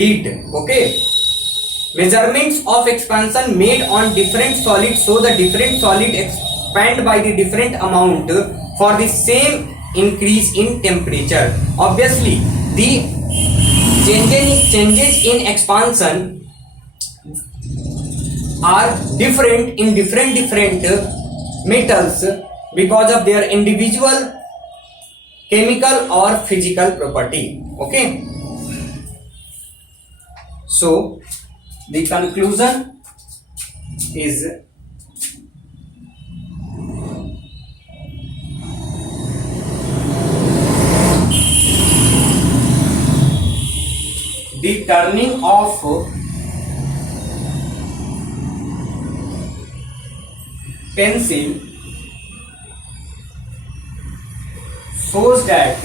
heat. Okay, measurements of expansion made on different solids, so the different solid expand by the different amount for the same increase in temperature. Obviously the changes in expansion are different in different metals because of their individual chemical or physical property. Okay, so the conclusion is the turning of pencil shows that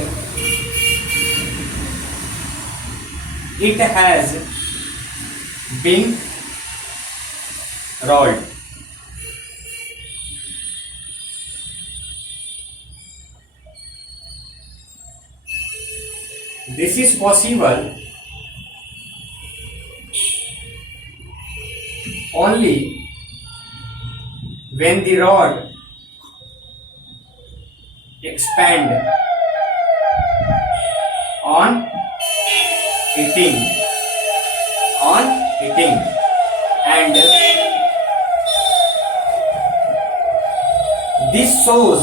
it has been rolled. This is possible only when the rod expand on heating and this shows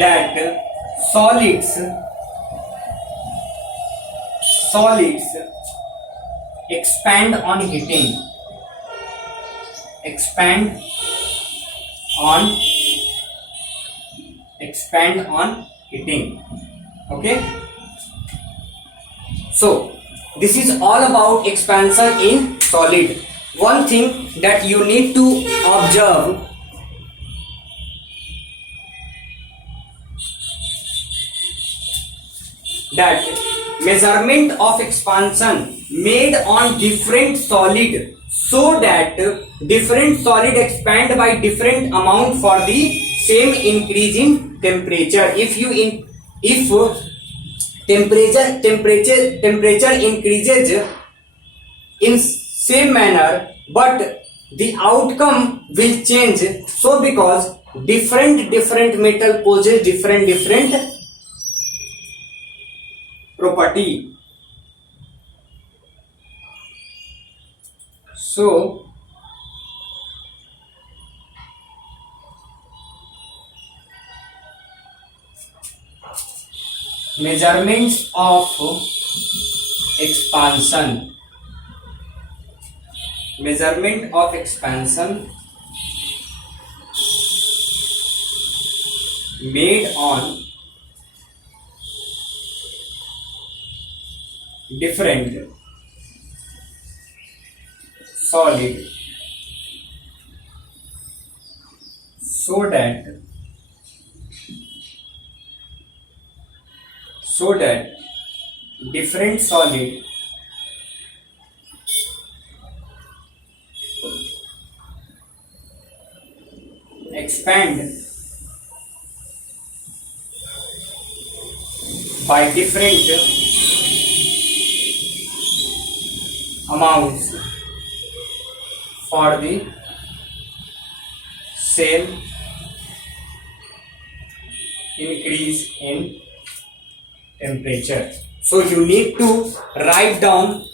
that solids expand on heating, expand on heating. Okay, so this is all about expansion in solid. One thing that you need to observe, that measurement of expansion made on different solid, so that different solid expand by different amount for the same increase in temperature. If temperature increases in same manner, but the outcome will change, so because different metal possess different property. So measurements of expansion made on different solid, so that different solid expand by different amounts for the same increase in temperature. So you need to write down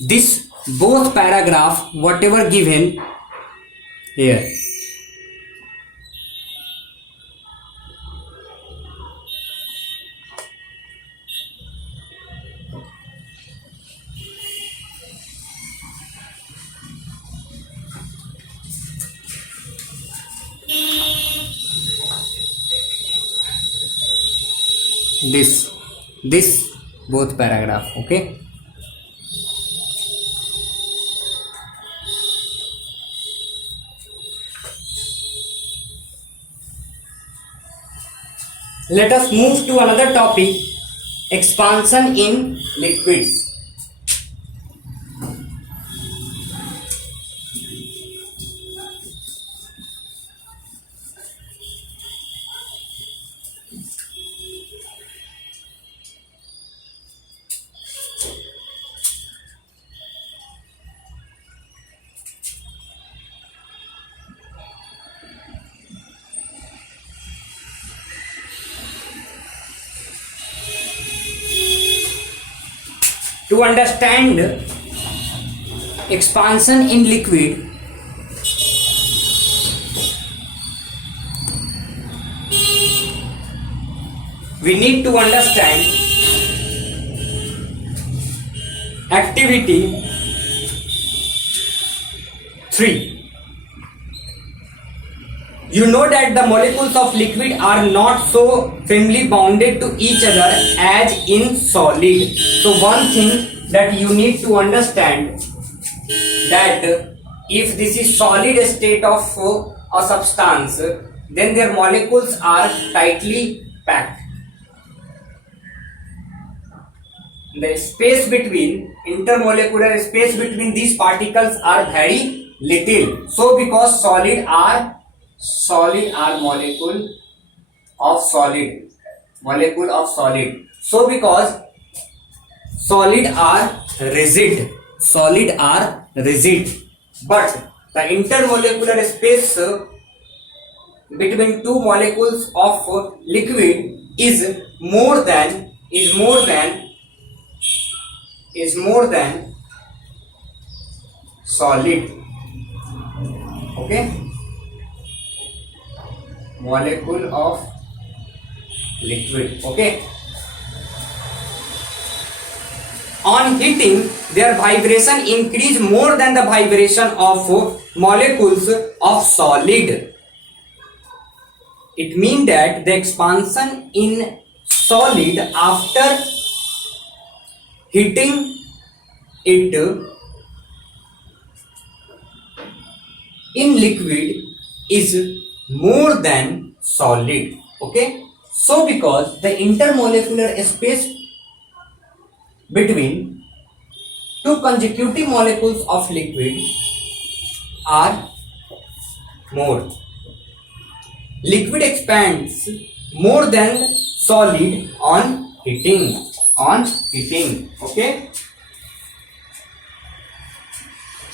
this both paragraph whatever given here. This both paragraph. Okay, let us move to another topic, expansion in liquids. To understand expansion in liquid, we need to understand activity 3. You know that the molecules of liquid are not so firmly bounded to each other as in solid. So one thing that you need to understand, that if this is solid state of a substance, then their molecules are tightly packed. The space between, intermolecular space between these particles are very little. So because solid are molecule of solid. So because solid are rigid, but the intermolecular space between two molecules of liquid is more than solid. Okay, molecule of liquid. Okay, on heating, their vibration increase more than the vibration of molecules of solid. It means that the expansion in solid after heating it in liquid is more than solid. Okay, so because the intermolecular space between two consecutive molecules of liquid are more, liquid expands more than solid on heating. Okay,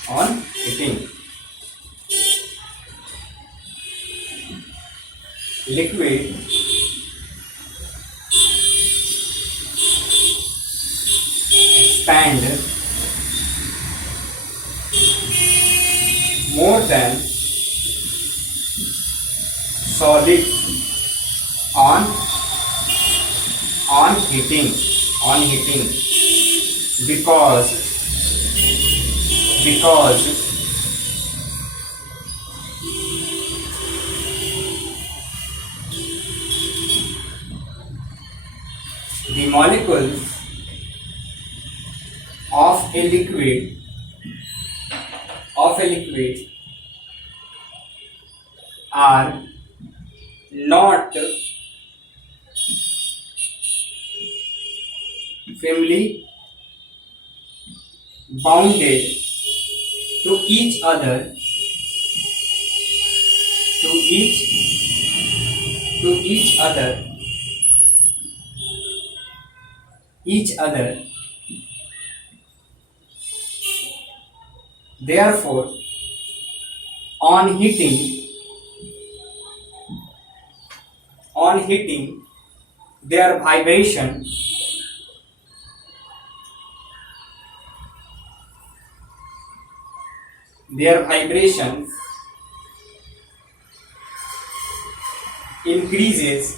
on heating, liquid expand more than solid on heating, because the molecules of a liquid are not firmly bounded to each other therefore on heating their vibration increase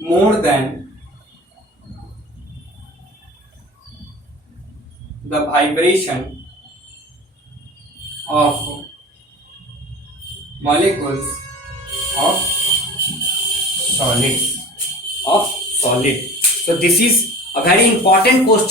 more than the vibration of molecules of solid. So this is a very important question.